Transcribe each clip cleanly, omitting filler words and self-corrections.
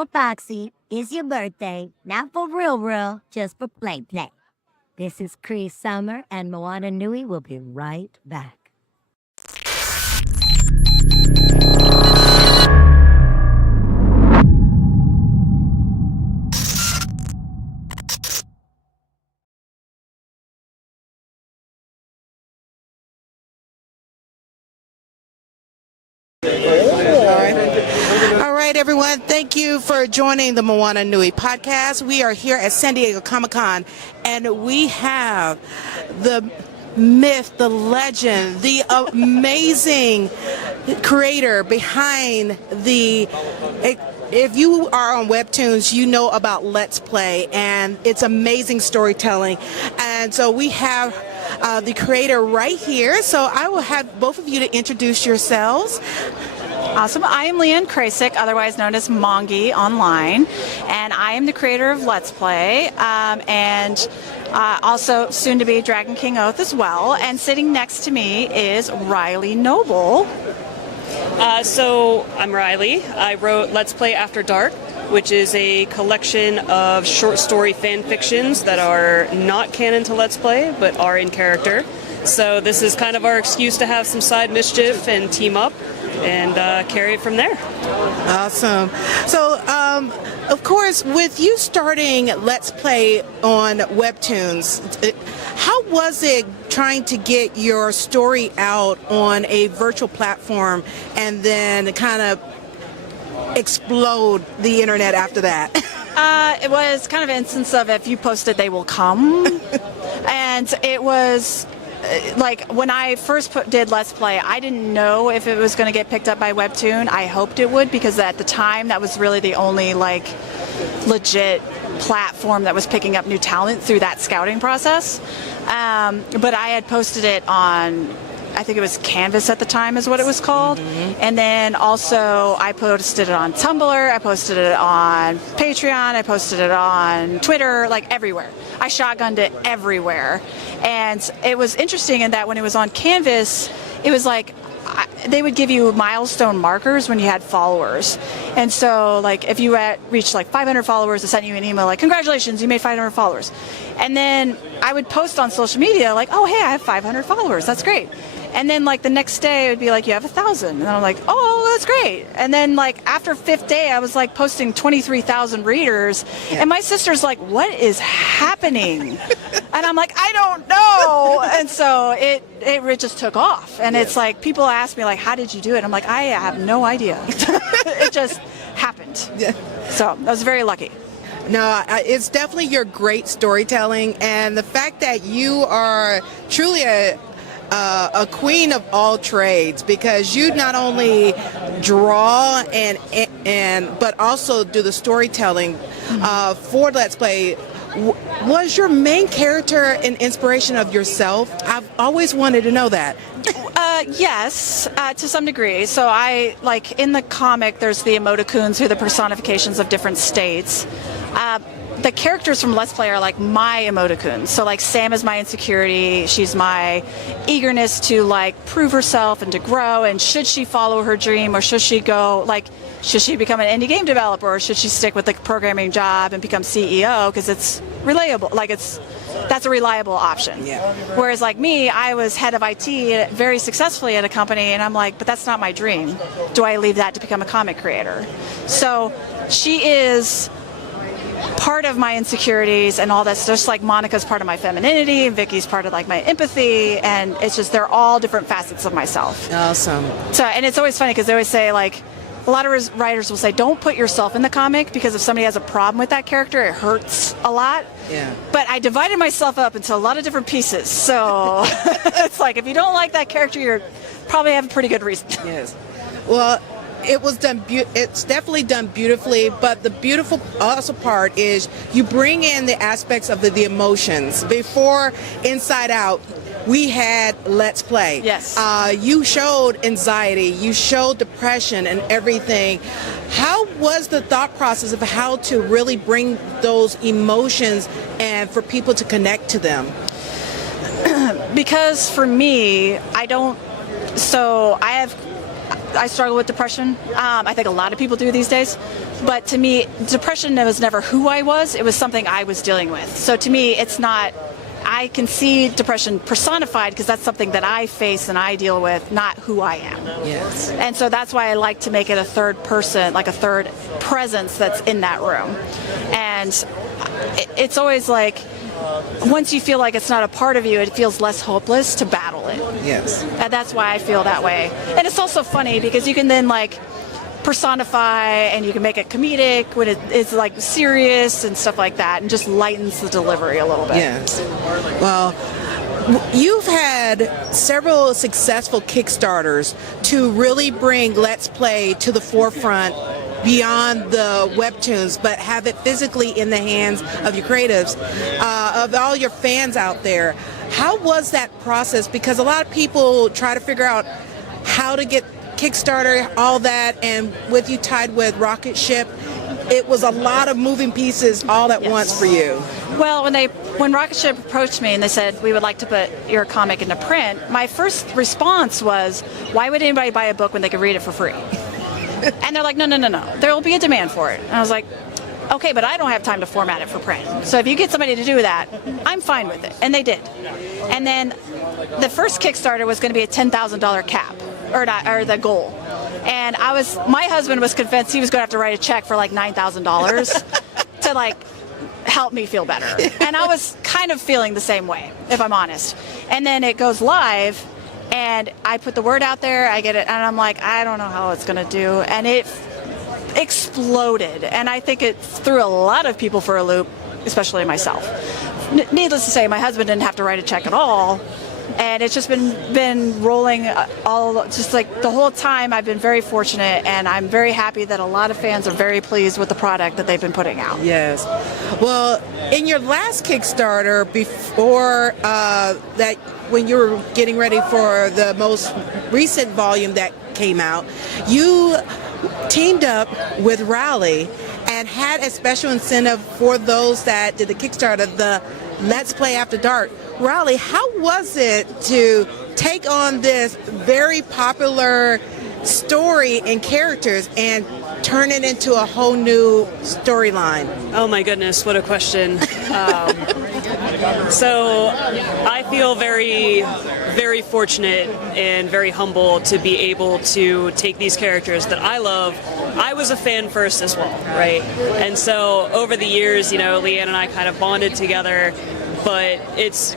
Oh, Foxy, it's your birthday. Not for real, just for play. This is Cree Summer, and Moana Nui will be right back. All right, everyone. Thank you for joining the Moana Nui Podcast. We are here at San Diego Comic-Con, and we have the myth, the legend, the amazing creator behind the... If you are on Webtoons, you know about Let's Play, and it's amazing storytelling. And so we have the creator right here. So I will have both of you to introduce yourselves. Awesome. I am Leeanne Krevic, otherwise known as Mongi online, and I am the creator of Let's Play, and also soon to be Dragon King Oath as well. And sitting next to me is Riley Noble. So I'm Riley. I wrote Let's Play After Dark, which is a collection of short story fan fictions that are not canon to Let's Play, but are in character. So this is kind of our excuse to have some side mischief and team up and carry it from there. Awesome. So, of course, with you starting Let's Play on Webtoons, how was it trying to get your story out on a virtual platform and then kind of explode the internet after that? It was kind of an instance of if you post it, they will come. And it was... like when I first did Let's Play, I didn't know if it was going to get picked up by Webtoon. I hoped it would, because at the time that was really the only like legit platform that was picking up new talent through that scouting process. But I had posted it on, I think it was Canvas at the time is what it was called. Mm-hmm. And then also I posted it on Tumblr, I posted it on Patreon, I posted it on Twitter, like everywhere. I shotgunned it everywhere. And it was interesting in that when it was on Canvas, it was like they would give you milestone markers when you had followers. And so like if you had reached like 500 followers, they sent you an email like, congratulations, you made 500 followers. And then I would post on social media like, oh, hey, I have 500 followers. That's great. And then like the next day it would be like, you have 1,000. And I'm like, oh, that's great. And then like after fifth day, I was like posting 23,000 readers. Yeah. And my sister's like, what is happening? And I'm like, I don't know. And so it just took off. And it's like, people ask me like, how did you do it? I'm like, I have no idea. It just happened. Yeah. So I was very lucky. No, it's definitely your great storytelling. And the fact that you are truly a queen of all trades, because you not only draw and but also do the storytelling for Let's Play. Was your main character an inspiration of yourself? I've always wanted to know that. Yes, to some degree. So I, like in the comic, there's the emoticons who are the personifications of different states. The characters from Let's Play are like my emoticons. So like Sam is my insecurity. She's my eagerness to like prove herself and to grow. And should she follow her dream, or should she go like, should she become an indie game developer, or should she stick with the programming job and become CEO because it's reliable? Like that's a reliable option. Yeah. Whereas like me, I was head of IT very successfully at a company, and I'm like, but that's not my dream. Do I leave that to become a comic creator? So she is part of my insecurities and all that. Just like Monica's part of my femininity, Vicky's part of like my empathy, and it's just they're all different facets of myself. Awesome. So, and it's always funny because they always say like, a lot of writers will say, don't put yourself in the comic, because if somebody has a problem with that character, it hurts a lot. Yeah. But I divided myself up into a lot of different pieces. So it's like, if you don't like that character, you probably have a pretty good reason. Yes. Well, it was done. It's definitely done beautifully. But the beautiful also part is you bring in the aspects of the emotions. Before Inside Out, we had Let's Play. Yes. You showed anxiety, you showed depression and everything. How was the thought process of how to really bring those emotions and for people to connect to them? Because for me, I struggle with depression. I think a lot of people do these days. But to me, depression was never who I was. It was something I was dealing with. So to me, it's not, I can see depression personified because that's something that I face and I deal with, not who I am. Yes. And so that's why I like to make it a third person, like a third presence that's in that room. And it's always like, once you feel like it's not a part of you, it feels less hopeless to battle it. Yes. And that's why I feel that way. And it's also funny because you can then like personify and you can make it comedic when it's like serious and stuff like that, and just lightens the delivery a little bit. Yes. Well, you've had several successful Kickstarters to really bring Let's Play to the forefront beyond the webtoons, but have it physically in the hands of your creatives, of all your fans out there. How was that process? Because a lot of people try to figure out how to get Kickstarter, all that, and with you tied with Rocket Ship, it was a lot of moving pieces all at once for you. Well, when Rocket Ship approached me and they said, we would like to put your comic into print, my first response was, why would anybody buy a book when they could read it for free? And they're like, no, there will be a demand for it. And I was like, okay, but I don't have time to format it for print. So if you get somebody to do that, I'm fine with it. And they did. And then the first Kickstarter was going to be a $10,000 cap, or the goal. And my husband was convinced he was going to have to write a check for like $9,000 to like help me feel better. And I was kind of feeling the same way, if I'm honest. And then it goes live, and I put the word out there, I get it, and I'm like, I don't know how it's going to do. And it exploded. And I think it threw a lot of people for a loop, especially myself. Needless to say, my husband didn't have to write a check at all. And it's just been rolling just like the whole time. I've been very fortunate, and I'm very happy that a lot of fans are very pleased with the product that they've been putting out. Yes. Well, in your last Kickstarter, before that, when you were getting ready for the most recent volume that came out, you teamed up with Raleigh and had a special incentive for those that did the Kickstarter, the Let's Play After Dark. Raleigh, how was it to take on this very popular story and characters and turn it into a whole new storyline? Oh my goodness, what a question. So I feel very, very fortunate and very humble to be able to take these characters that I love. I was a fan first as well, right? And so over the years, Leeanne and I kind of bonded together, but it's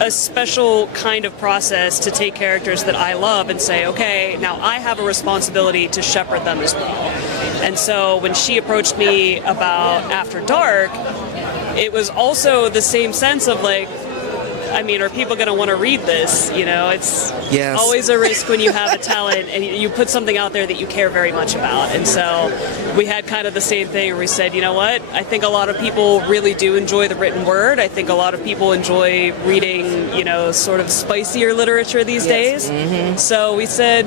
a special kind of process to take characters that I love and say, okay, now I have a responsibility to shepherd them as well. And so when she approached me about After Dark, it was also the same sense of like, I mean, are people going to want to read this? It's always a risk when you have a talent and you put something out there that you care very much about. And so we had kind of the same thing where we said, you know what? I think a lot of people really do enjoy the written word. I think a lot of people enjoy reading, sort of spicier literature these days. Mm-hmm. So we said,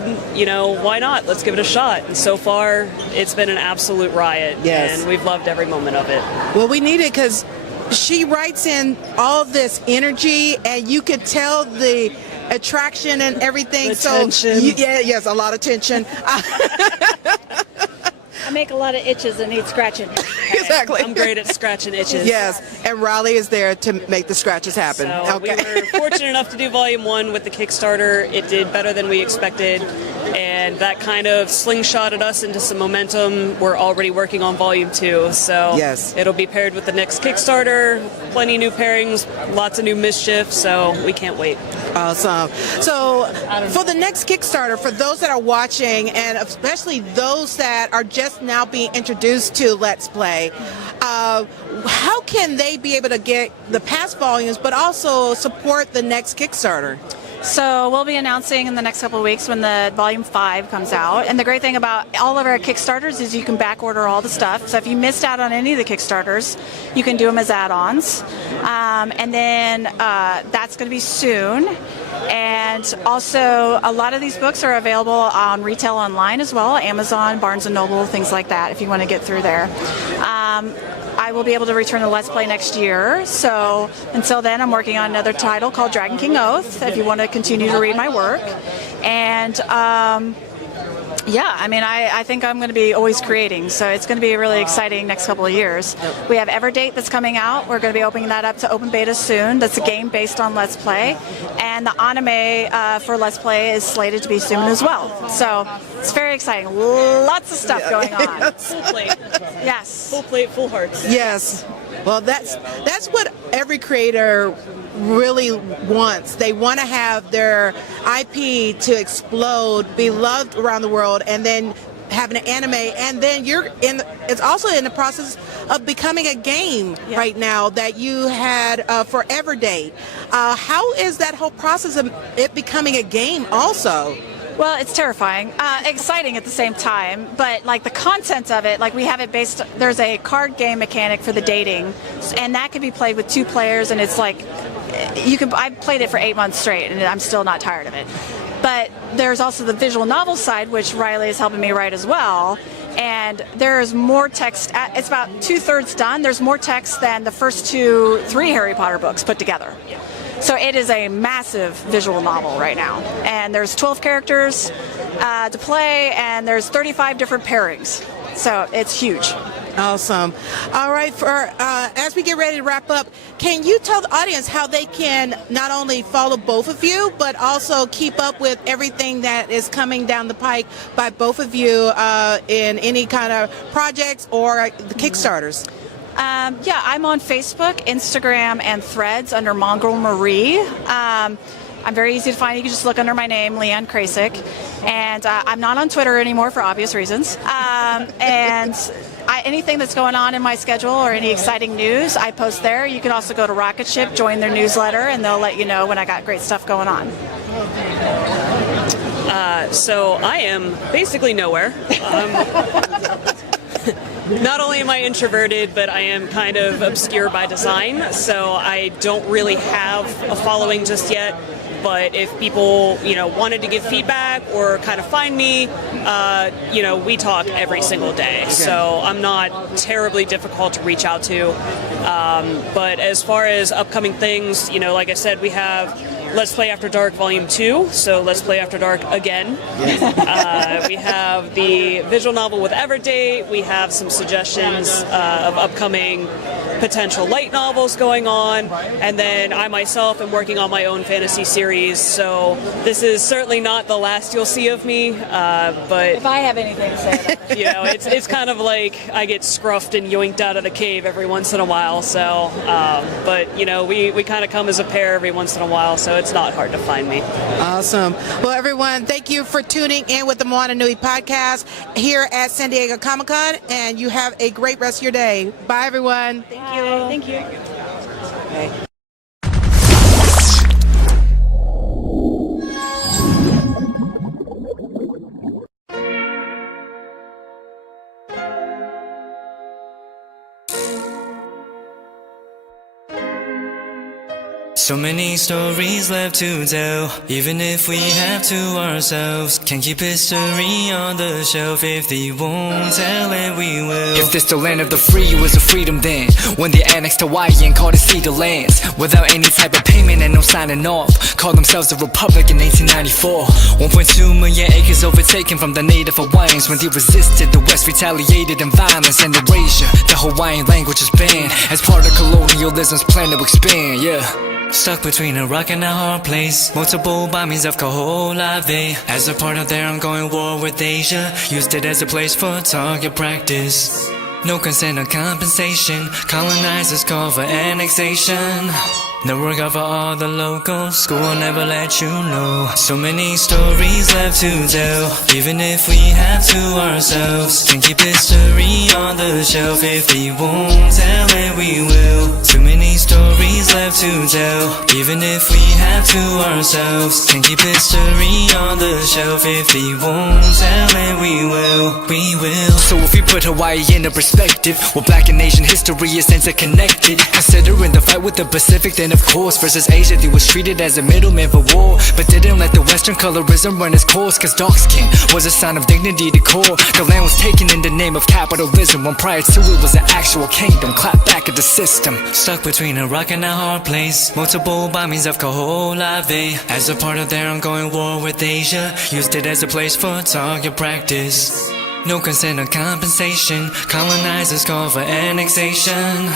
why not? Let's give it a shot. And so far, it's been an absolute riot. Yes. And we've loved every moment of it. Well, we need it because she writes in all this energy, and you could tell the attraction and everything. The tension. Yes, a lot of tension. I make a lot of itches that need scratching. Exactly. I'm great at scratching itches. Yes, and Raleigh is there to make the scratches happen. So okay. We were fortunate enough to do Volume 1 with the Kickstarter. It did better than we expected, and that kind of slingshotted us into some momentum. We're already working on Volume 2, so yes, it'll be paired with the next Kickstarter. Plenty new pairings, lots of new mischief, so we can't wait. Awesome. So for the next Kickstarter, for those that are watching, and especially those that are just now being introduced to Let's Play, how can they be able to get the past volumes but also support the next Kickstarter? So we'll be announcing in the next couple of weeks when the Volume 5 comes out. And the great thing about all of our Kickstarters is you can back order all the stuff. So if you missed out on any of the Kickstarters, you can do them as add-ons. And then that's going to be soon. And also, a lot of these books are available on retail online as well, Amazon, Barnes & Noble, things like that, if you want to get through there. I will be able to return to Let's Play next year. So until then, I'm working on another title called Dragon King Oath, if you want to continue to read my work. And Yeah, I mean, I think I'm going to be always creating, so it's going to be really exciting next couple of years. We have Everdate that's coming out. We're going to be opening that up to open beta soon. That's a game based on Let's Play. And the anime for Let's Play is slated to be soon as well. So it's very exciting. Lots of stuff going on. Full plate. Yes. Full plate, full hearts. Yes. Well, that's what every creator really wants. They want to have their IP to explode, be loved around the world, and then have an anime, and then it's also in the process of becoming a game right now that you had for Everdate. How is that whole process of it becoming a game also? Well, it's terrifying, exciting at the same time, but like the content of it, like we have it based, there's a card game mechanic for the dating, and that can be played with 2 players, and it's like, I played it for 8 months straight, and I'm still not tired of it. But there's also the visual novel side, which Riley is helping me write as well, and there's more text, it's about 2/3 done, there's more text than the first 3 Harry Potter books put together. So it is a massive visual novel right now. And there's 12 characters to play, and there's 35 different pairings. So it's huge. Awesome. All right, as we get ready to wrap up, can you tell the audience how they can not only follow both of you, but also keep up with everything that is coming down the pike by both of you in any kind of projects or the Kickstarters? Yeah, I'm on Facebook, Instagram, and Threads under Mongrel Marie. I'm very easy to find. You can just look under my name, Leeanne Krevic. And I'm not on Twitter anymore for obvious reasons. And anything that's going on in my schedule or any exciting news, I post there. You can also go to Rocket Ship, join their newsletter, and they'll let you know when I got great stuff going on. So I am basically nowhere. Not only am I introverted, but I am kind of obscure by design, so I don't really have a following just yet. But if people, wanted to give feedback or kind of find me, we talk every single day. Okay. So I'm not terribly difficult to reach out to. But as far as upcoming things, like I said, we have Let's Play After Dark Volume 2, so Let's Play After Dark again. We have the visual novel with Everdate. We have some suggestions of upcoming potential light novels going on, and then I myself am working on my own fantasy series, so this is certainly not the last you'll see of me, but if I have anything to say, it's kind of like I get scruffed and yoinked out of the cave every once in a while, so but we kind of come as a pair every once in a while, so it's not hard to find me. Awesome. Well, everyone, thank you for tuning in with the Moana Nui Podcast here at San Diego Comic-Con, and you have a great rest of your day. Bye, everyone. Thank you. Okay. So many stories left to tell, even if we have to ourselves. Can't keep history on the shelf. If they won't tell it, we will. If this the land of the free, it was a freedom then, when they annexed Hawaii and called it Cedar Lands, without any type of payment and no signing off. Called themselves a republic in 1894. 1.2 million acres overtaken from the native Hawaiians. When they resisted, the West retaliated in violence and erasure. The Hawaiian language is banned as part of colonialism's plan to expand, Stuck between a rock and a hard place. Multiple bombings of Kaho'olawe as a part of their ongoing war with Asia. Used it as a place for target practice. No consent or compensation. Colonizers call for annexation. The work of all the locals. School will never let you know. So many stories left to tell, even if we have to ourselves. Can keep history on the shelf. If they won't tell it, we will. Too many stories left to tell, even if we have to ourselves. Can keep history on the shelf. If they won't tell it, we will. We will. So if we put Hawaii into perspective, well, Black and Asian history is interconnected. Considering the fight with the Pacific, then and of course versus Asia, they was treated as a middleman for war, but didn't let the Western colorism run its course, cause dark skin was a sign of dignity to core. The land was taken in the name of capitalism, when prior to it was an actual kingdom. Clap back at the system. Stuck between a rock and a hard place, multiple bombings of Kaho'olawe, as a part of their ongoing war with Asia, used it as a place for target practice. No consent or compensation, colonizers call for annexation.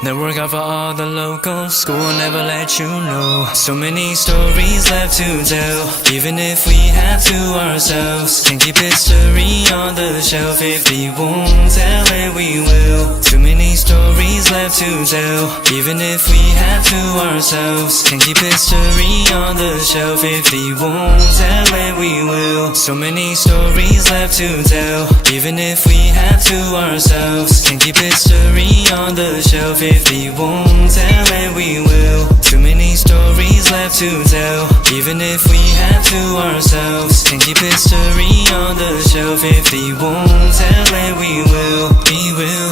Never got for all the locals, school never let you know. So many stories left to tell, even if we have to ourselves. Can't keep history on the shelf, if they won't tell it we will. Too many stories left to tell, even if we have to ourselves. Can't keep history on the shelf, if they won't tell it we will. So many stories left to tell, even if we have to ourselves. Can't keep history on the shelf, if they won't tell it we will. Too many stories left to tell, even if we have to ourselves. Can't keep history on the shelf, if they won't tell it we will. We will.